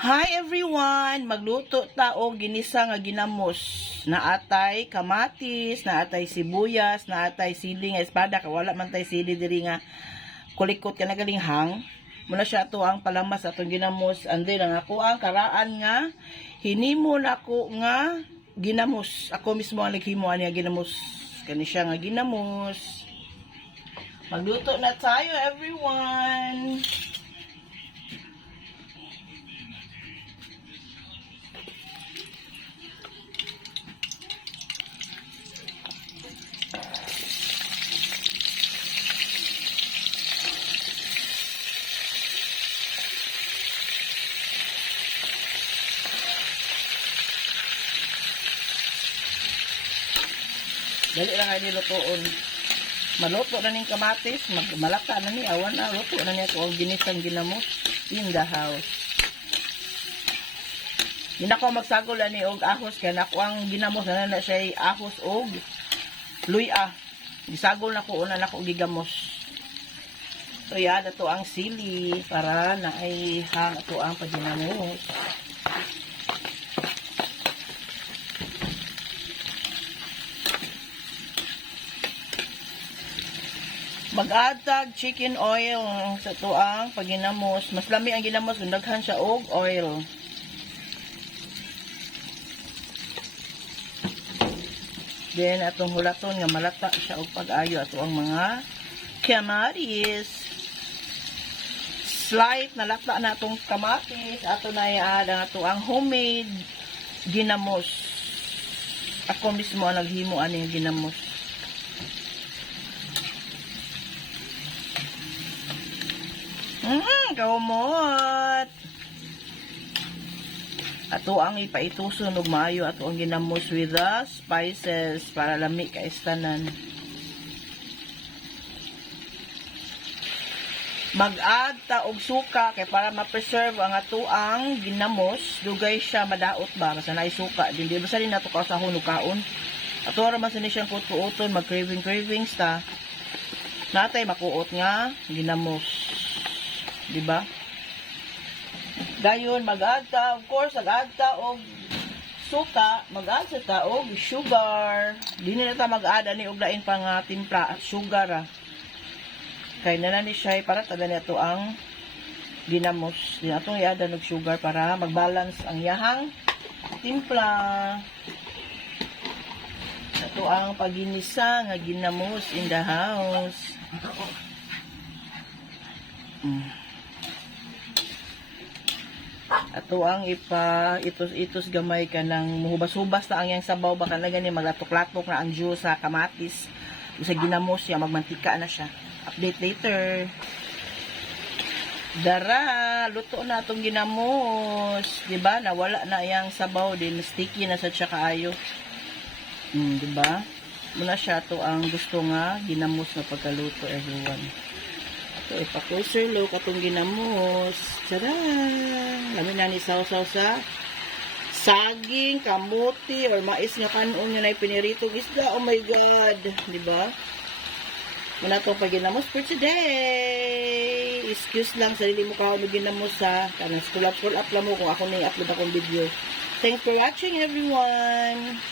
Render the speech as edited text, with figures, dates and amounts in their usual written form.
Hi everyone! Magluto ta og ginisa nga ginamos. Naatay kamatis, naatay sibuyas, naatay sili nga espada. Wala man tay sili diri nga kulikot ka nagalinghang. Muna siya to ang palamas atong ginamos. And then ang ako ang karaan nga hinimo na ako nga ginamos. Ako mismo ang naghimo niya ginamos. Kani siya nga ginamos. Magluto na tayo everyone! Dali lang ay nilutoon. Maluto na ning kamatis, malata na ni awan na luto na niya ko ginisang ginamos in the house. Hindi ako magsagol ani og ahos kaya nako ang ginamos na siya ahos og luya. Gisagol na ko una nako gigamos. So yan ato ang sili para na ay hang ato ang paginamos. Mag-add chicken oil sa tuang paginamos. Mas lami ang ginamos kung daghan siya og oil. Then atong hulaton nga malata siya og pag-ayo ato ang mga kamatis. Slight na lata na atong kamatis. Ato na i-add ang ato ang homemade ginamos. Ako mismo ang naghimo aning ginamos. Kaumot. Ato ang ipaituson og maayo ato ang ginamos with the spices para lami ka istanan. Mag-add ta og suka kay para ma-preserve ang ato ang ginamos, dugay siya madaot ba basta naay suka. Dili basta rin nato ka sa hunog kaon. Ato ra man sini siyang kutuoton, mag-cravings ta. Natay makuot nga ginamos. Diba? Dayon mag-add ta, of course, mag-add ta og suka, mag-add ta og sugar. Dili na ta mag-add ani og lain pang timpla at sugar. Kay nanani siya para tada nito ang ginamos. Di atong i-add og sugar para mag-balance ang yahang timpla. Ito ang paginisa nga ginamos in the house. Ato ang itos gamay ka ng muhubas-hubas na ang yang sabaw baka na gani maglatok-latok na ang juice sa kamatis sa ginamos siya magmantika na siya. Update later. Dara, luto na atong ginamos, di ba? Nawala na yang sabaw din, sticky na sa siya kaayo. Di ba? Muna siya to ang gusto nga ginamos na pagkaluto everyone. So, ipa-closer look atong ginamos. Tadaan! Lamin na ni sausaw sa saging, kamuti, or mais nga kanon nga na ipiniritong isda. Oh my God! Diba? Muna itong pag-ginamos for today. Excuse lang, sarili mo ka ako ginamos ha. Kanang scroll up lang mo kung ako na i-upload akong video. Thanks for watching everyone!